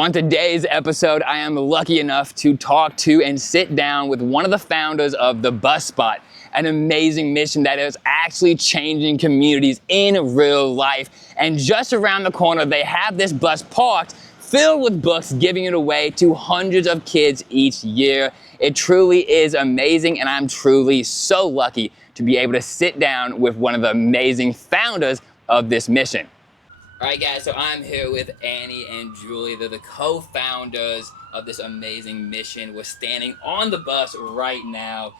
On today's episode, I am lucky enough to talk to and sit down with one of the founders of the Bus Spot, an amazing mission that is actually changing communities in real life. And just around the corner, they have this bus parked filled with books, giving it away to hundreds of kids each year. It truly is amazing, and I'm truly so lucky to be able to sit down with one of the amazing founders of this mission. All right, guys, so I'm here with Annie and Julie. They're the co-founders of this amazing mission. We're standing on the bus right now.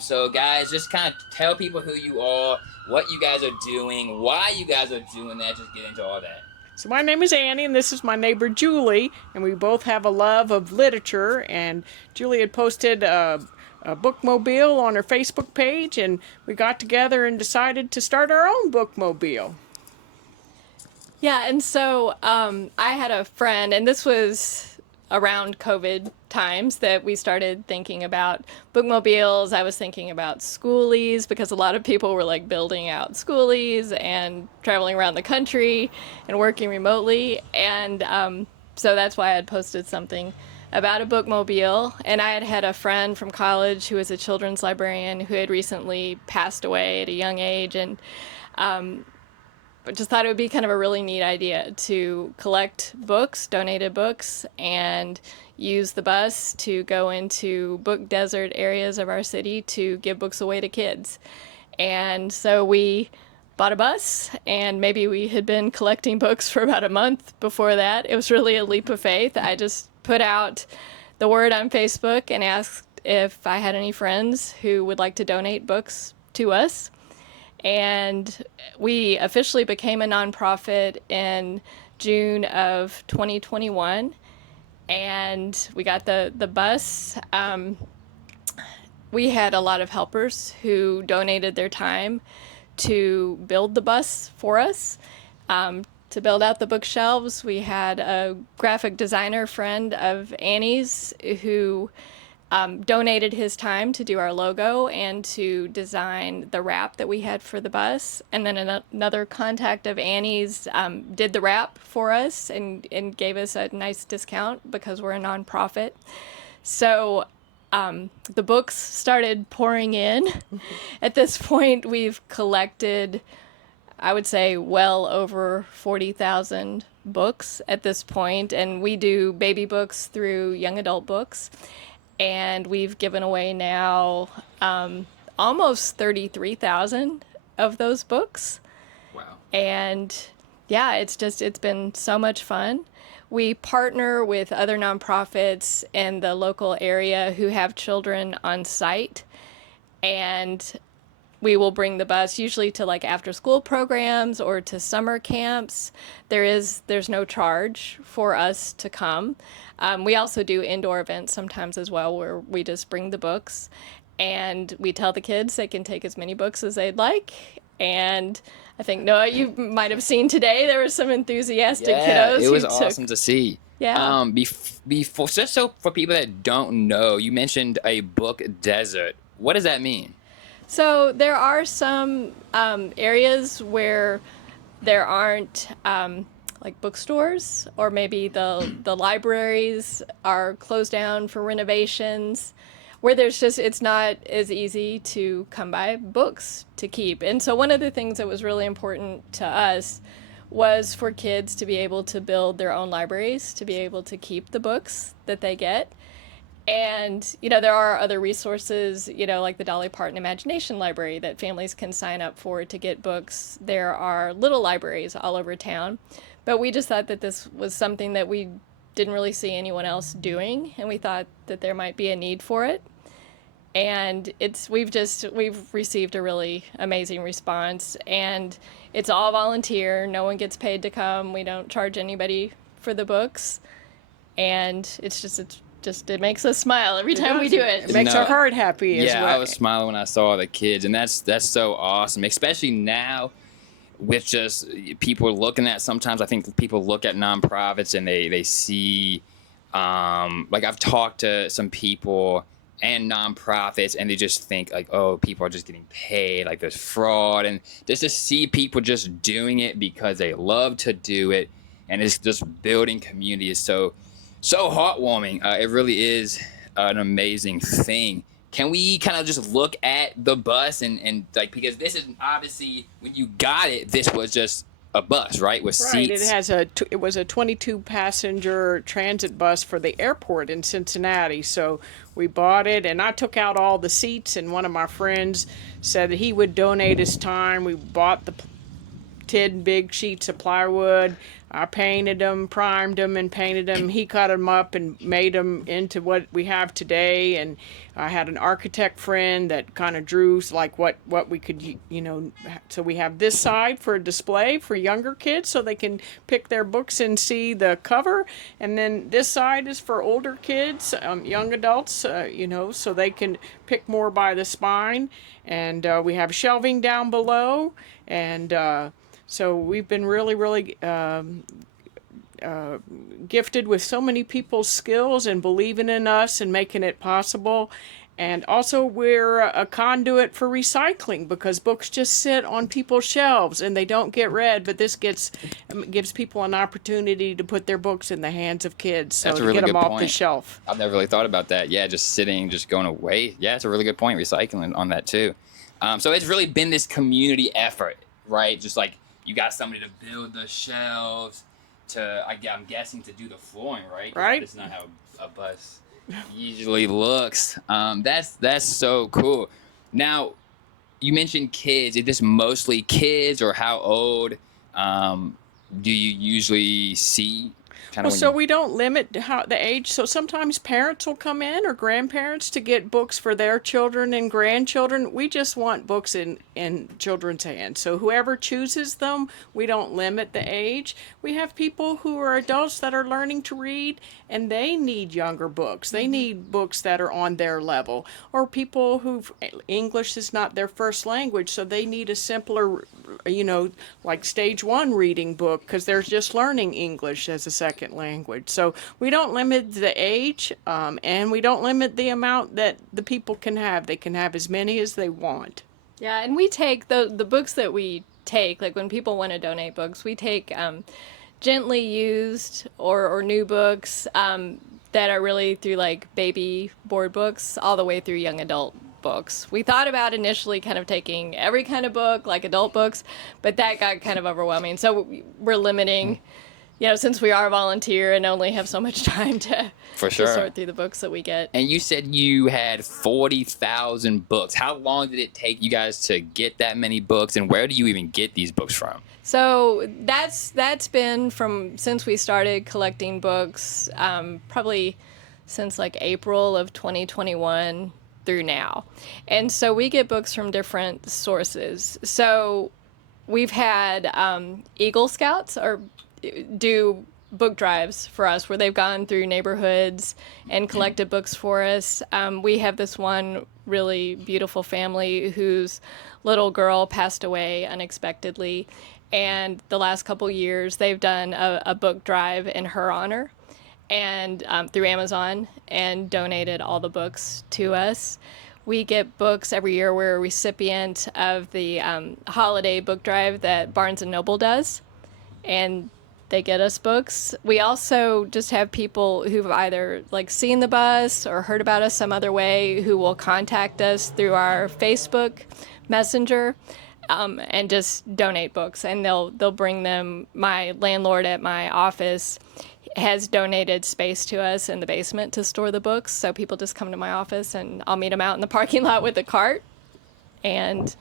So guys, just kind of tell people who you are, what you guys are doing, why you guys are doing that, just get into all that. So my name is Annie, and this is my neighbor Julie, and we both have a love of literature, and Julie had posted a bookmobile on her Facebook page, and we got together and decided to start our own bookmobile. Yeah, and so I had a friend, and this was around COVID times that we started thinking about bookmobiles. I was thinking about schoolies because a lot of people were like building out schoolies and traveling around the country and working remotely. And so that's why I had posted something about a bookmobile. And I had a friend from college who was a children's librarian who had recently passed away at a young age. And but just thought it would be kind of a really neat idea to collect books, donated books, and use the bus to go into book desert areas of our city to give books away to kids. And so we bought a bus, and maybe we had been collecting books for about a month before that. It was really a leap of faith. I just put out the word on Facebook and asked if I had any friends who would like to donate books to us. And we officially became a nonprofit in June of 2021, and we got the bus. We had a lot of helpers who donated their time to build the bus for us, to build out the bookshelves. We had a graphic designer friend of Annie's who donated his time to do our logo and to design the wrap that we had for the bus. And then another contact of Annie's did the wrap for us and gave us a nice discount because we're a nonprofit. So the books started pouring in. At this point, we've collected, I would say, well over 40,000 books at this point. And we do baby books through young adult books. And we've given away now almost 33,000 of those books. Wow. And yeah, it's been so much fun. We partner with other nonprofits in the local area who have children on site, and we will bring the bus usually to like after school programs or to summer camps. There's no charge for us to come. We also do indoor events sometimes as well, where we just bring the books and we tell the kids they can take as many books as they'd like. And I think, Noah, you might have seen today, there were some enthusiastic kiddos. It was awesome to see. Yeah. Before, just so for people that don't know, you mentioned a book desert. What does that mean? So there are some areas where there aren't like bookstores, or maybe the libraries are closed down for renovations, where it's not as easy to come by books to keep. And so one of the things that was really important to us was for kids to be able to build their own libraries, to be able to keep the books that they get. And, there are other resources, like the Dolly Parton Imagination Library that families can sign up for to get books. There are little libraries all over town. But we just thought that this was something that we didn't really see anyone else doing, and we thought that there might be a need for it. And we've received a really amazing response, and it's all volunteer. No one gets paid to come. We don't charge anybody for the books. And it makes us smile every time we do it. It makes our heart happy as well. Yeah, I was smiling when I saw the kids, and that's so awesome, especially now with just people looking at, sometimes I think people look at nonprofits and they see, like I've talked to some people and nonprofits and they just think like, oh, people are just getting paid, like there's fraud, and just to see people just doing it because they love to do it and it's just building community is so So heartwarming. It really is an amazing thing. Can we kind of just look at the bus and like, because this is obviously, when you got it, this was just a bus, right? With Right. seats. It was a 22 passenger transit bus for the airport in Cincinnati. So we bought it, and I took out all the seats, and one of my friends said that he would donate his time. We bought the 10 big sheets of plywood. I painted them, primed them, and painted them. He cut them up and made them into what we have today. And I had an architect friend that kind of drew like what we could, so we have this side for a display for younger kids so they can pick their books and see the cover. And then this side is for older kids, young adults, so they can pick more by the spine. And we have shelving down below. And so we've been really gifted with so many people's skills and believing in us and making it possible. And also we're a conduit for recycling because books just sit on people's shelves and they don't get read, but this gives people an opportunity to put their books in the hands of kids, so That's a to really get them good off the point. shelf. I've never really thought about that. Yeah, just sitting, just going away. Yeah, it's a really good point. Recycling on that too. So it's really been this community effort, right? Just like you got somebody to build the shelves, I'm guessing to do the flooring, right? Right. That's not how a bus usually looks. That's so cool. Now, you mentioned kids. Is this mostly kids, or how old do you usually see? Well, so we don't limit the age. So sometimes parents will come in or grandparents to get books for their children and grandchildren. We just want books in children's hands. So whoever chooses them, we don't limit the age. We have people who are adults that are learning to read and they need younger books. They need books that are on their level. Or people who English is not their first language, so they need a simpler, like stage 1 reading book because they're just learning English as a second language. So we don't limit the age, and we don't limit the amount that the people can have. They can have as many as they want. Yeah, and we take the books that we take, like when people want to donate books, we take gently used or new books that are really through like baby board books all the way through young adult books. We thought about initially kind of taking every kind of book, like adult books, but that got kind of overwhelming. So we're limiting, since we are a volunteer and only have so much time to sort through the books that we get. And you said you had 40,000 books. How long did it take you guys to get that many books, and where do you even get these books from? So that's been since we started collecting books, probably since like April of 2021 through now. And so we get books from different sources. So we've had Eagle Scouts do book drives for us where they've gone through neighborhoods and collected books for us. We have this one really beautiful family whose little girl passed away unexpectedly. And the last couple years, they've done a book drive in her honor and through Amazon and donated all the books to us. We get books every year. We're a recipient of the holiday book drive that Barnes & Noble does, and they get us books. We also just have people who've either like seen the bus or heard about us some other way who will contact us through our Facebook Messenger. And just donate books, and they'll bring them. My landlord at my office has donated space to us in the basement to store the books, so people just come to my office, and I'll meet them out in the parking lot with a cart, and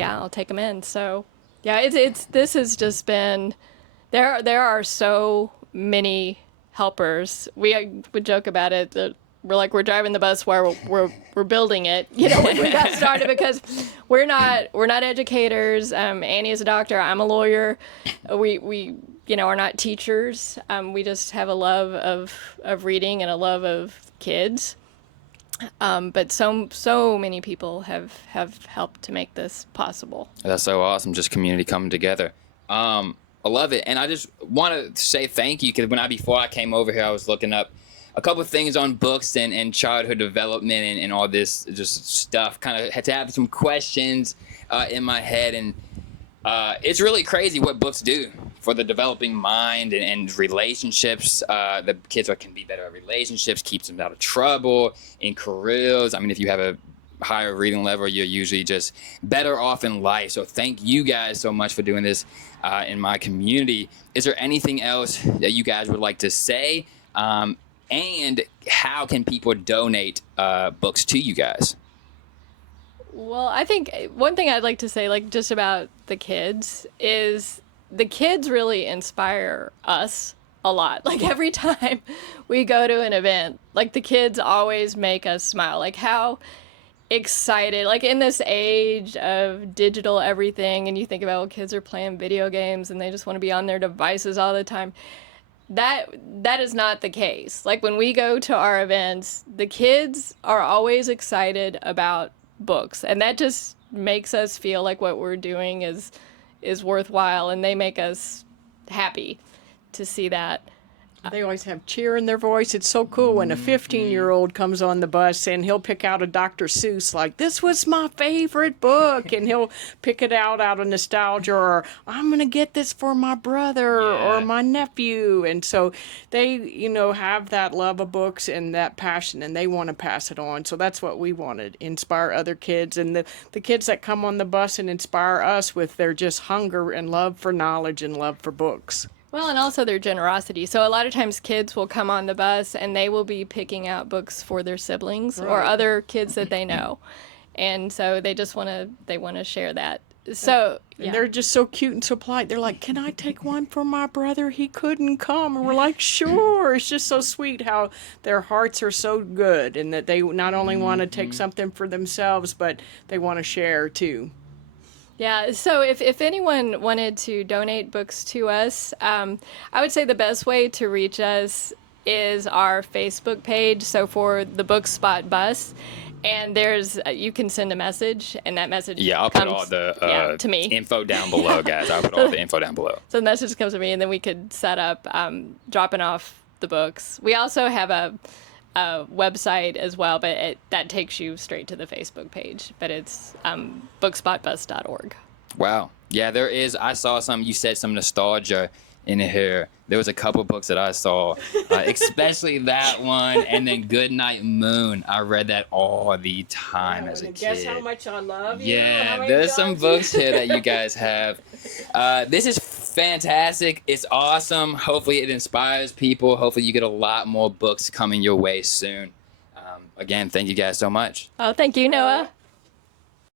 I'll take them in. So this has just been there are so many helpers. We would joke about it that we're driving the bus while we're building it, when we got started, because we're not educators. Annie is a doctor. I'm a lawyer. We are not teachers. We just have a love of reading and a love of kids. But so many people have helped to make this possible. That's so awesome. Just community coming together. I love it. And I just want to say thank you, because before I came over here, I was looking up a couple of things on books and childhood development and all this just stuff. Kind of had to have some questions in my head, and it's really crazy what books do for the developing mind and relationships. The kids can be better at relationships, keeps them out of trouble in careers. I mean, if you have a higher reading level, you're usually just better off in life. So thank you guys so much for doing this in my community. Is there anything else that you guys would like to say? And how can people donate books to you guys? Well, I think one thing I'd like to say, like just about the kids, is the kids really inspire us a lot. Like every time we go to an event, like the kids always make us smile. Like how excited, like in this age of digital everything, and you think about, well, kids are playing video games and they just want to be on their devices all the time. That is not the case. Like when we go to our events, the kids are always excited about books, and that just makes us feel like what we're doing is worthwhile, and they make us happy to see that. They always have cheer in their voice. It's so cool when a 15-year-old comes on the bus and he'll pick out a Dr. Seuss, like, this was my favorite book, and he'll pick it out of nostalgia, or I'm going to get this for my brother or my nephew. And so they, you know, have that love of books and that passion, and they want to pass it on. So that's what we wanted, inspire other kids. And the kids that come on the bus and inspire us with their just hunger and love for knowledge and love for books. Well, and also their generosity. So a lot of times kids will come on the bus and they will be picking out books for their siblings or other kids that they know. And so they just want to share that. So and they're just so cute and so polite. They're like, can I take one for my brother? He couldn't come. And we're like, sure. It's just so sweet how their hearts are so good, and that they not only want to take something for themselves, but they want to share too. Yeah, so if anyone wanted to donate books to us, I would say the best way to reach us is our Facebook page. So for the Book Spot Bus, and there's you can send a message, and that message I'll comes put all the to me. info down below, guys. I'll put all the info down below. So the message comes to me, and then we could set up dropping off the books. We also have a website as well, but that takes you straight to the Facebook page. But it's bookspotbus.org. Wow. Yeah, there is. I saw you said some nostalgia in here. There was a couple books that I saw, especially that one, and then Goodnight Moon. I read that all the time as a kid. Guess how much I love you? Yeah, there's some books here that you guys have. This is fantastic. It's awesome. Hopefully it inspires people. Hopefully you get a lot more books coming your way soon. Again, thank you guys so much. Oh, thank you, Noah.